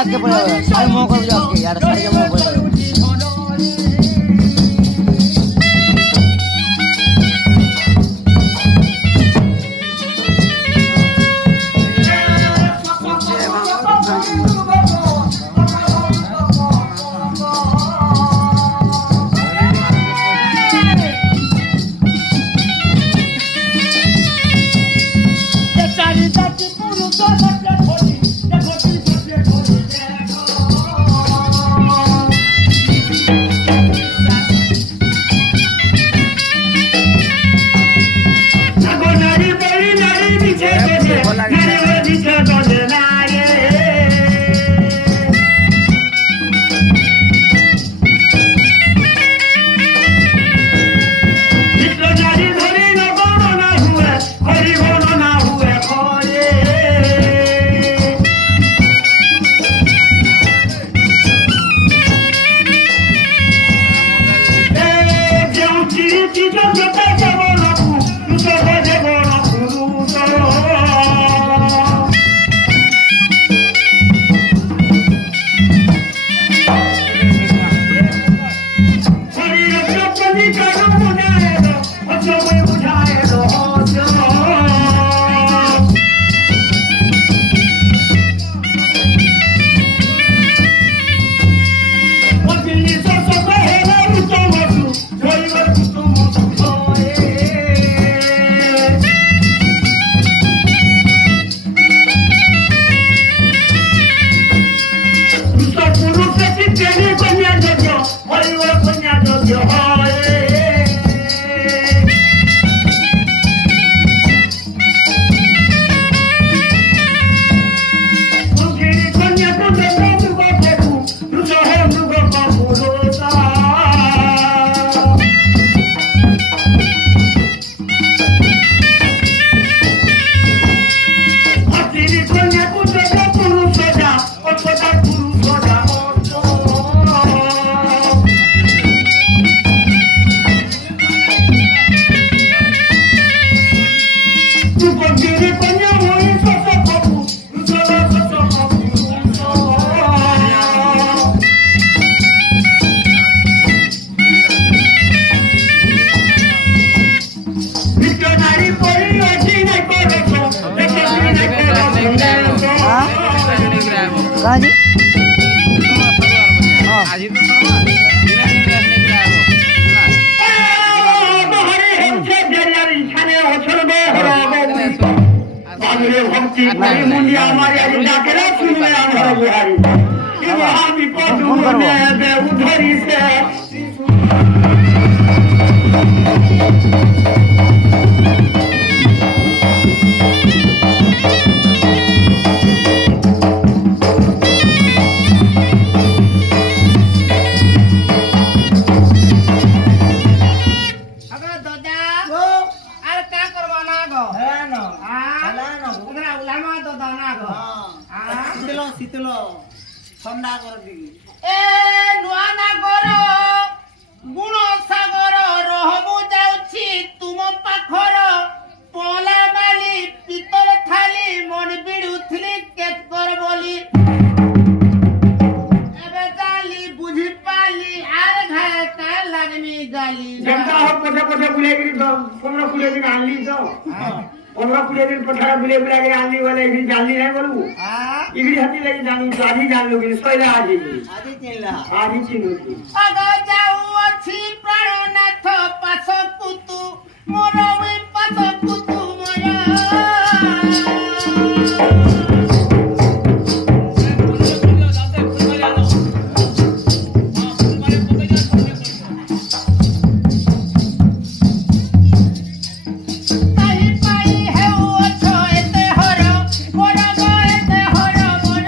आगे पड़े सारे मौका यार सारे मौका তো দানা গো শীতল শীতল ঠান্ডা করে দিবি এ নুয়ানা গর গুণ সাগর রহবু যাଉଛି তুম পাখর পলা মালি পিতল থালি মন বিড়ুথলি কেত কর বলি এবে জালি বুঝি পালি আর ঘায় কা লাগনি গালি जनता हो पछा पछा बुलेगी तो 15 कुले दिन आनली तो 15 कुले दिन पछा बुले बुला के आनली वाले भी जानली नहीं बोलू इगड़ी हती लगी जानी तो आधी जान लोगी सोइला आजी আদি চিনলা आधी चिन्हू অগ যাও অছি প্রাণনাথ পাশ কুতু মোর ওই পাশ কুতু ময়া পাই পাই হেউ অছ এতে হর মোর গো এতে হর মোর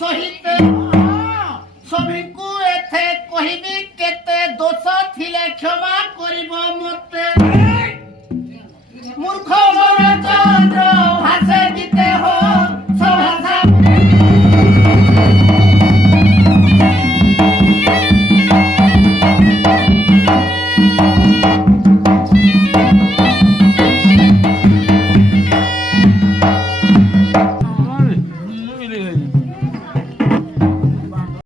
ସହିତେ ସଭିଙ୍କୁ ଏଥେ କହିବି କେତେ ଦୋଷ ଥିଲେ କ୍ଷମା କରିବ ମତେ ମୂର୍ଖ